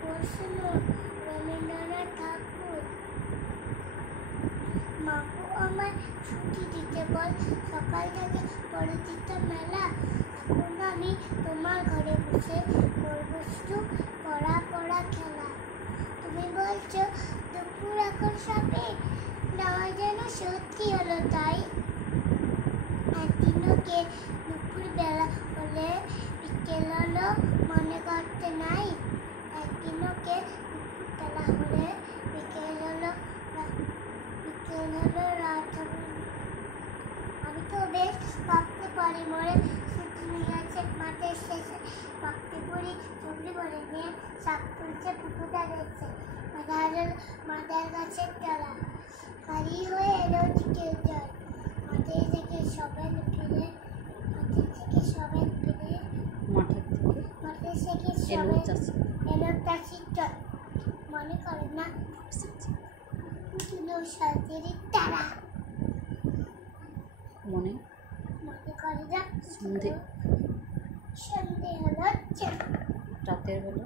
প্রশ্ন রবীন্দ্রনাথ ঠাকুর। মাগো আমায় ছুটি দিতে বল, সকাল থেকে পড়ে দিতাম মেলা। এখন আমি তোমার ঘরে বসে করবো শুধু পড়া পড়া খেলা। তুমি বলছো দুপুর এখন সবে, না যেন সত্যি হলো তাই। একদিনও কে দুপুর বেলা হলে বিকেল হলো মনে করতে নাই। একদিনও কে দুপুর বেলা হলে বিকেল হলো রাত হবে। আমি তো বেশ ভাবতে পারি মরে শুকিয়ে গেছে মাঠের শেষে। ভাবতে পড়ি চুবড়ি বলে নিয়ে শাক তুলছে পুকুরটা দেখছে মাথার গাছের তলা। হারিয়ে হয়ে এলো দিকে জল, মাঠে থেকে সবেন ফিরে, মাঠে থেকে এলো চাষির জল। মনে করে না সাথেরই তারা, মনে করে না সন্ধে সন্ধে হলো রাতের হলো